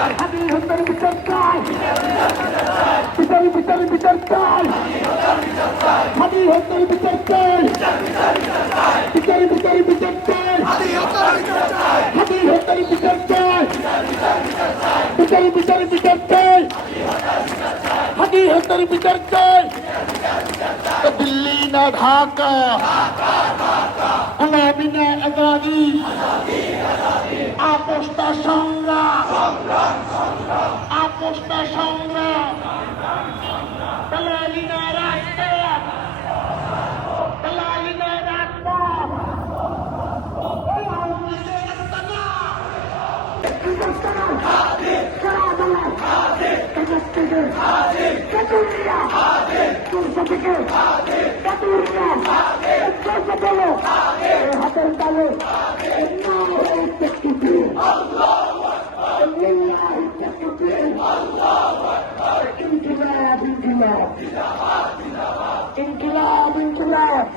হাতি হত্যার বিচার চাই বিচার বিচার বিচার চাই হাতি হত্যার বিচার চাই বিচার বিচার বিচার চাই হাতি হত্যার বিচার চাই বিচার বিচার বিচার চাই হাতি হত্যার বিচার চাই দিল্লি না আপুষ্টা সংগ্রাম দলালিনা রাজপথ দলালিনা রাজপথ হিন্দুস্তান হাজির সারা হাজির হিন্দুস্তান হাজির কাতুরিয়া হাজির তুর্ককে হাজির কাতুরিয়া হাজির উত্তর বলো হাজির হাতের তালে আল্লাহ। لله التقدير انقلاب انقلاب انقلاب انقلاب